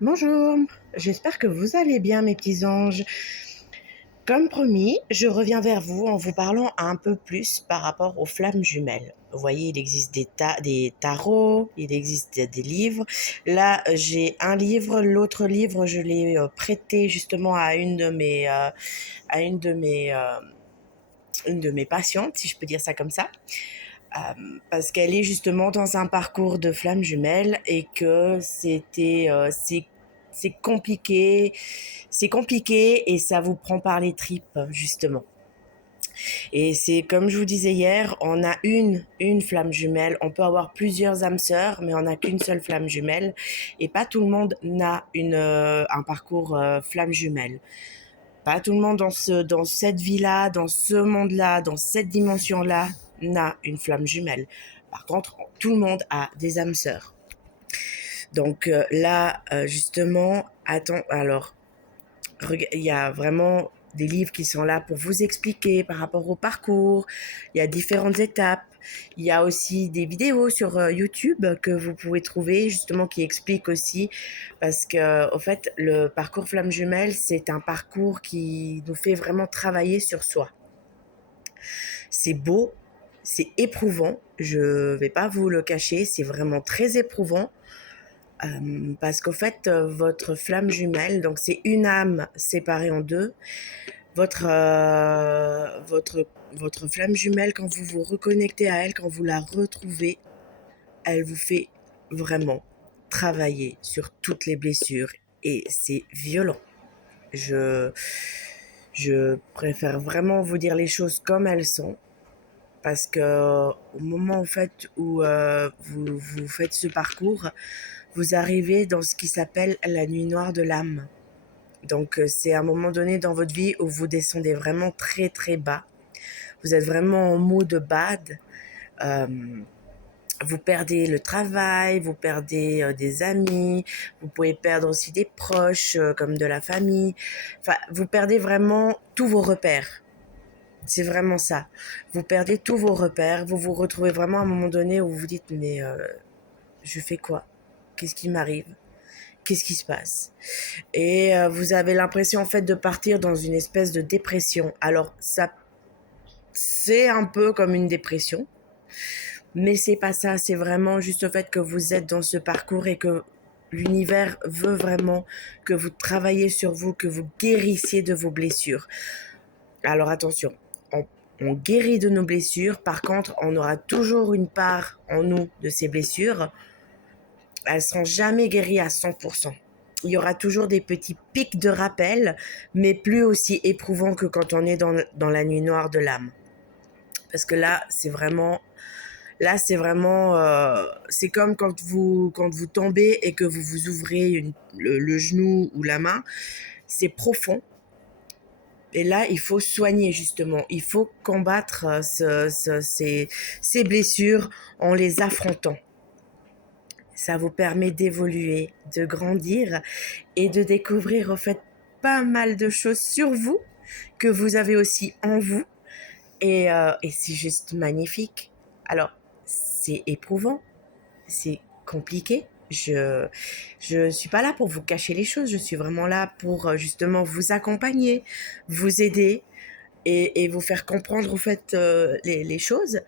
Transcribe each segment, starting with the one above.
Bonjour, j'espère que vous allez bien mes petits anges. Comme promis, je reviens vers vous en vous parlant un peu plus par rapport aux flammes jumelles. Vous voyez, il existe des tarots, il existe des livres. Là, j'ai un livre, l'autre livre, je l'ai prêté justement à à une de mes, euh, une de mes patientes, si je peux dire ça comme ça. Parce qu'elle est justement dans un parcours de flammes jumelles et que c'est compliqué, c'est compliqué et ça vous prend par les tripes justement. Et c'est comme je vous disais hier, on a une flamme jumelle. On peut avoir plusieurs âmes sœurs, mais on n'a qu'une seule flamme jumelle. Et pas tout le monde n'a un parcours flamme jumelle. Pas tout le monde dans cette vie-là, dans ce monde-là, dans cette dimension-là, n'a une flamme jumelle. Par contre, tout le monde a des âmes sœurs. Donc là, justement, attends, alors, il y a vraiment des livres qui sont là pour vous expliquer par rapport au parcours. Il y a différentes étapes. Il y a aussi des vidéos sur YouTube que vous pouvez trouver justement qui expliquent aussi parce que au fait le parcours flamme jumelle c'est un parcours qui nous fait vraiment travailler sur soi. C'est beau, c'est éprouvant, je vais pas vous le cacher, c'est vraiment très éprouvant parce qu'au fait votre flamme jumelle donc c'est une âme séparée en deux votre, votre flamme jumelle, quand vous vous reconnectez à elle, quand vous la retrouvez, elle vous fait vraiment travailler sur toutes les blessures et c'est violent. Je, je préfère vraiment vous dire les choses comme elles sont parce que au moment en fait où vous faites ce parcours, vous arrivez dans ce qui s'appelle la nuit noire de l'âme. Donc c'est un moment donné dans votre vie où vous descendez vraiment très très bas. Vous êtes vraiment en mode bad. Euh, vous perdez le travail, vous perdez des amis, vous pouvez perdre aussi des proches comme de la famille. Enfin, vous perdez vraiment tous vos repères. C'est vraiment ça. Vous perdez tous vos repères. Vous vous retrouvez vraiment à un moment donné où vous vous dites mais je fais quoi? Qu'est-ce qui m'arrive? Qu'est-ce qui se passe? Et vous avez l'impression en fait de partir dans une espèce de dépression. Alors ça, c'est un peu comme une dépression, mais c'est pas ça. C'est vraiment juste le fait que vous êtes dans ce parcours et que l'univers veut vraiment que vous travailliez sur vous, que vous guérissiez de vos blessures. Alors attention, on, on guérit de nos blessures. Par contre, on aura toujours une part en nous de ces blessures. Elles seront jamais guéries à 100%. Il y aura toujours des petits pics de rappel, mais plus aussi éprouvants que quand on est dans la nuit noire de l'âme. Parce que c'est comme quand vous tombez et que vous vous ouvrez le genou ou la main, c'est profond. Et là, il faut soigner justement. Il faut combattre ces blessures en les affrontant. Ça vous permet d'évoluer, de grandir et de découvrir en fait pas mal de choses sur vous que vous avez aussi en vous. Et c'est juste magnifique. Alors, c'est éprouvant, c'est compliqué. Je suis pas là pour vous cacher les choses. Je suis vraiment là pour justement vous accompagner, vous aider et vous faire comprendre en fait les choses.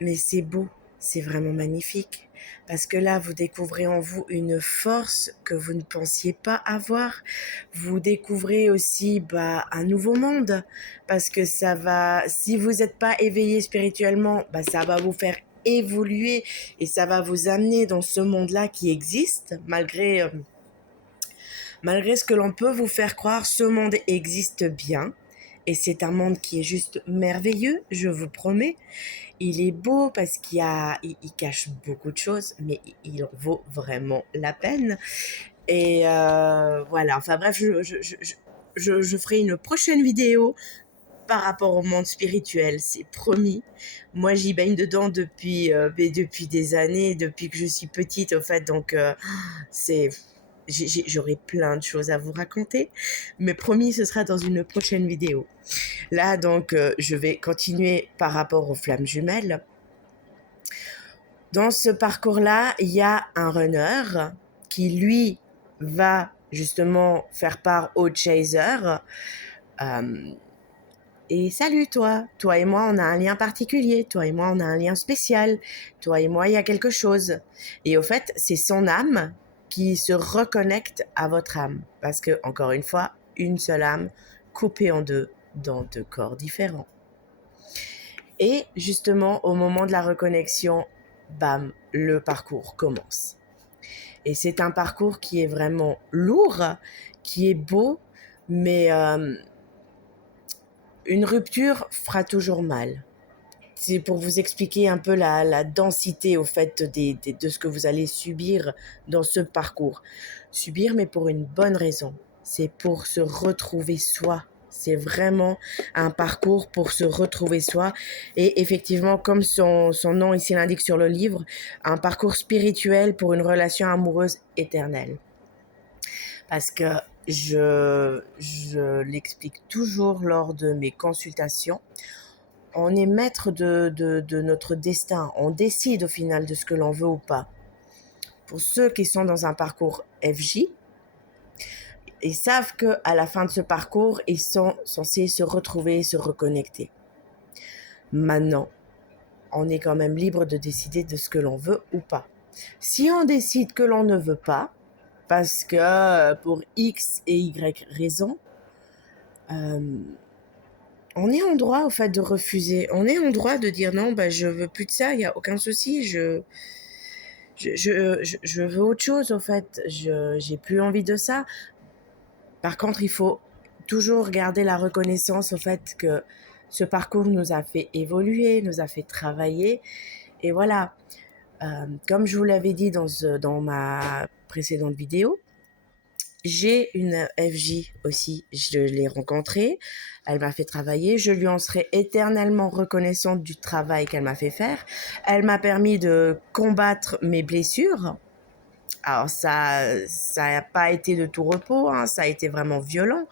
Mais c'est beau, c'est vraiment magnifique. Parce que là, vous découvrez en vous une force que vous ne pensiez pas avoir. Vous découvrez aussi un nouveau monde. Parce que ça va, si vous n'êtes pas éveillé spirituellement, ça va vous faire évoluer et ça va vous amener dans ce monde-là qui existe, malgré ce que l'on peut vous faire croire, ce monde existe bien. Et c'est un monde qui est juste merveilleux, je vous promets. Il est beau parce il cache beaucoup de choses, mais il en vaut vraiment la peine. Et voilà, enfin bref, je ferai une prochaine vidéo par rapport au monde spirituel, c'est promis. Moi, j'y baigne dedans depuis des années, depuis que je suis petite, au fait, donc c'est... J'aurai plein de choses à vous raconter, mais promis, ce sera dans une prochaine vidéo. Là, donc, je vais continuer par rapport aux flammes jumelles. Dans ce parcours-là, il y a un runner qui lui va justement faire part au chaser. Et salut toi et moi on a un lien particulier, toi et moi on a un lien spécial, toi et moi il y a quelque chose. Et au fait c'est son âme qui se reconnecte à votre âme. Parce que encore une fois, une seule âme coupée en deux dans deux corps différents. Et justement au moment de la reconnexion, bam, le parcours commence. Et c'est un parcours qui est vraiment lourd, qui est beau, mais une rupture fera toujours mal. C'est pour vous expliquer un peu la densité au fait de ce que vous allez subir dans ce parcours. Subir, mais pour une bonne raison. C'est pour se retrouver soi. C'est vraiment un parcours pour se retrouver soi. Et effectivement, comme son nom ici l'indique sur le livre, un parcours spirituel pour une relation amoureuse éternelle. Parce que je l'explique toujours lors de mes consultations, on est maître de notre destin. On décide au final de ce que l'on veut ou pas. Pour ceux qui sont dans un parcours FJ, ils savent qu'à la fin de ce parcours, ils sont censés se retrouver, se reconnecter. Maintenant, on est quand même libre de décider de ce que l'on veut ou pas. Si on décide que l'on ne veut pas, parce que pour X et Y raisons, on est en droit au fait de refuser. On est en droit de dire non, je veux plus de ça, il n'y a aucun souci, je veux autre chose au fait, j'ai plus envie de ça. Par contre, il faut toujours garder la reconnaissance au fait que ce parcours nous a fait évoluer, nous a fait travailler. Et voilà, comme je vous l'avais dit dans ma précédente vidéo, j'ai une FJ aussi, je l'ai rencontrée, elle m'a fait travailler, je lui en serai éternellement reconnaissante du travail qu'elle m'a fait faire. Elle m'a permis de combattre mes blessures. Alors ça n'a pas été de tout repos, hein, ça a été vraiment violent.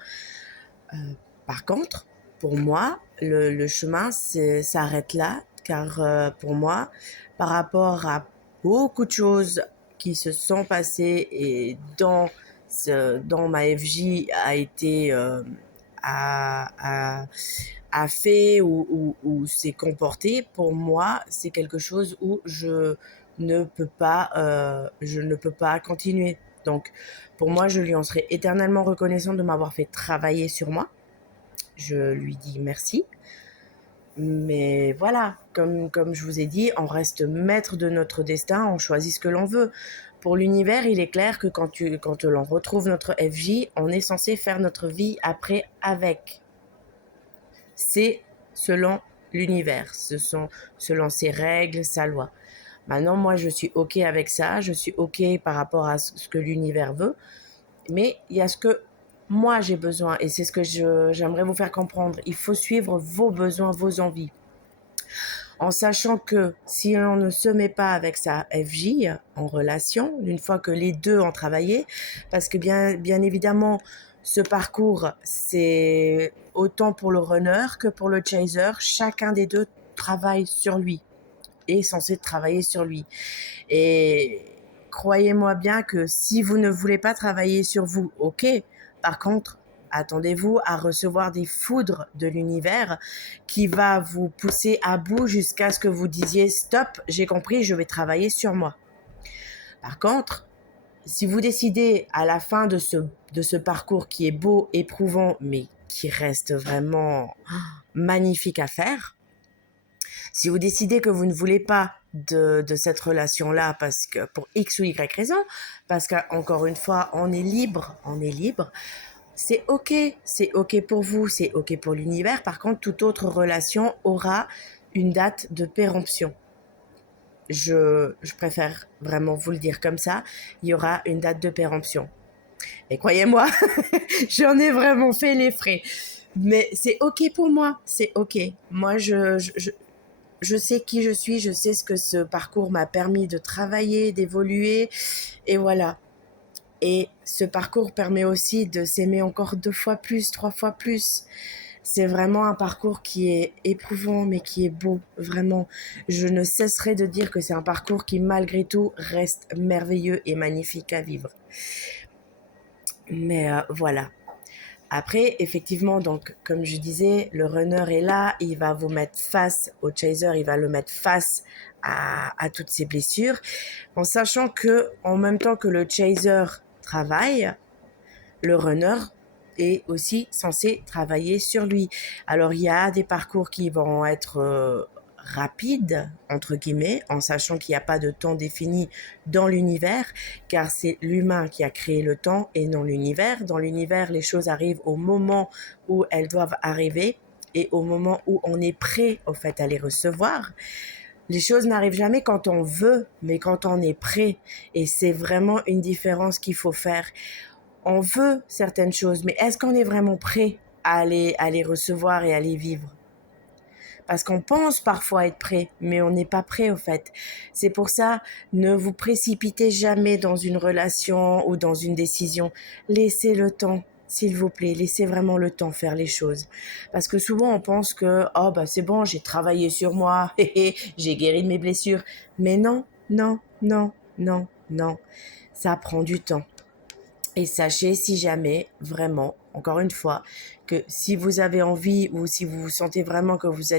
Par contre, pour moi, le chemin s'arrête là, car pour moi, par rapport à beaucoup de choses qui se sont passées et dans ma FJ a été a fait ou s'est comporté, pour moi, c'est quelque chose où je ne peux pas continuer. Donc, pour moi, je lui en serai éternellement reconnaissante de m'avoir fait travailler sur moi. Je lui dis merci. Mais voilà, comme je vous ai dit, on reste maître de notre destin, on choisit ce que l'on veut. Pour l'univers, il est clair que quand l'on retrouve notre FJ, on est censé faire notre vie après avec. C'est selon l'univers, selon ses règles, sa loi. Maintenant, moi, je suis OK avec ça, je suis OK par rapport à ce que l'univers veut, mais il y a ce que moi j'ai besoin, et c'est ce que j'aimerais vous faire comprendre. Il faut suivre vos besoins, vos envies, en sachant que si on ne se met pas avec sa FJ en relation, une fois que les deux ont travaillé, parce que bien évidemment, ce parcours, c'est autant pour le runner que pour le chaser. Chacun des deux travaille sur lui, est censé travailler sur lui. Et croyez-moi bien que si vous ne voulez pas travailler sur vous, ok. Par contre, attendez-vous à recevoir des foudres de l'univers qui va vous pousser à bout jusqu'à ce que vous disiez stop, j'ai compris, je vais travailler sur moi. Par contre, si vous décidez à la fin de ce parcours qui est beau, éprouvant, mais qui reste vraiment magnifique à faire, si vous décidez que vous ne voulez pas de cette relation-là parce que pour X ou Y raison, parce qu'encore une fois, on est libre, c'est ok pour vous, c'est ok pour l'univers. Par contre, toute autre relation aura une date de péremption. Je préfère vraiment vous le dire comme ça, il y aura une date de péremption. Et croyez-moi, j'en ai vraiment fait les frais. Mais c'est ok pour moi, c'est ok. Moi, je sais qui je suis, je sais ce que ce parcours m'a permis de travailler, d'évoluer, et voilà. Et ce parcours permet aussi de s'aimer encore 2 fois plus, 3 fois plus. C'est vraiment un parcours qui est éprouvant, mais qui est beau, vraiment. Je ne cesserai de dire que c'est un parcours qui, malgré tout, reste merveilleux et magnifique à vivre. Mais voilà. Après, effectivement, donc, comme je disais, le runner est là, il va vous mettre face au chaser, il va le mettre face à toutes ses blessures, en sachant que, en même temps que le chaser travaille, le runner est aussi censé travailler sur lui. Alors, il y a des parcours qui vont être rapides, entre guillemets, en sachant qu'il n'y a pas de temps défini dans l'univers, car c'est l'humain qui a créé le temps et non l'univers. Dans l'univers, les choses arrivent au moment où elles doivent arriver et au moment où on est prêt, au fait, à les recevoir. Les choses n'arrivent jamais quand on veut, mais quand on est prêt. Et c'est vraiment une différence qu'il faut faire. On veut certaines choses, mais est-ce qu'on est vraiment prêt à les recevoir et à les vivre? Parce qu'on pense parfois être prêt, mais on n'est pas prêt au fait. C'est pour ça, ne vous précipitez jamais dans une relation ou dans une décision. Laissez le temps, s'il vous plaît. Laissez vraiment le temps faire les choses. Parce que souvent on pense que oh bah c'est bon, j'ai travaillé sur moi, j'ai guéri de mes blessures. Mais non, non, non, non, non. Ça prend du temps. Et sachez si jamais, vraiment, encore une fois, que si vous avez envie ou si vous vous sentez vraiment que vous êtes